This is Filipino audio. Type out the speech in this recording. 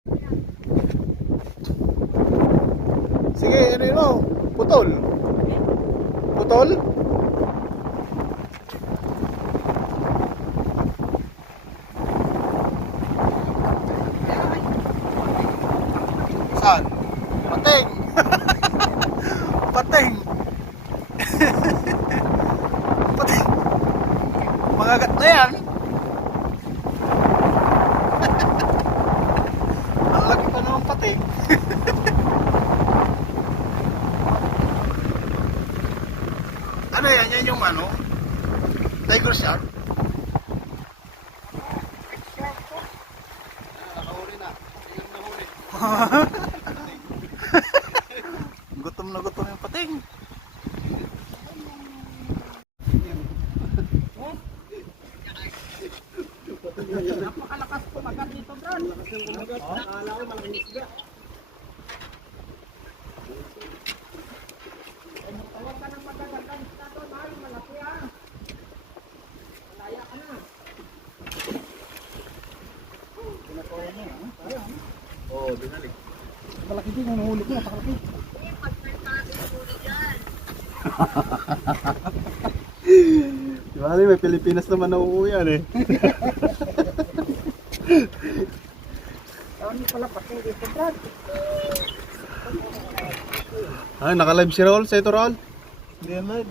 Sige, ano yun mo? Putol. Putol? Saan? Pating. Pating. Pating. Mangagat na yan. Ang laki pa naman pating. Ano yan? Yan yung ano? Tiger shark? Nakahuli na. Ilang nahuli. Gutom na gutom yung pating. Napakalakas kumagat dito, Brad. Akala ko malaking isda. Tawag ka ng magagandang isda doon, mahal, malaki ah. Malaya ka na. Oo, dinalik. Malaki din, ang huli ko, napakalaki. Diba, may Pilipinas naman na uuwi yan eh. Ano pala pati dito, Brad? Ah, naka-live si Raul sa ito, Raul? Hindi yan live.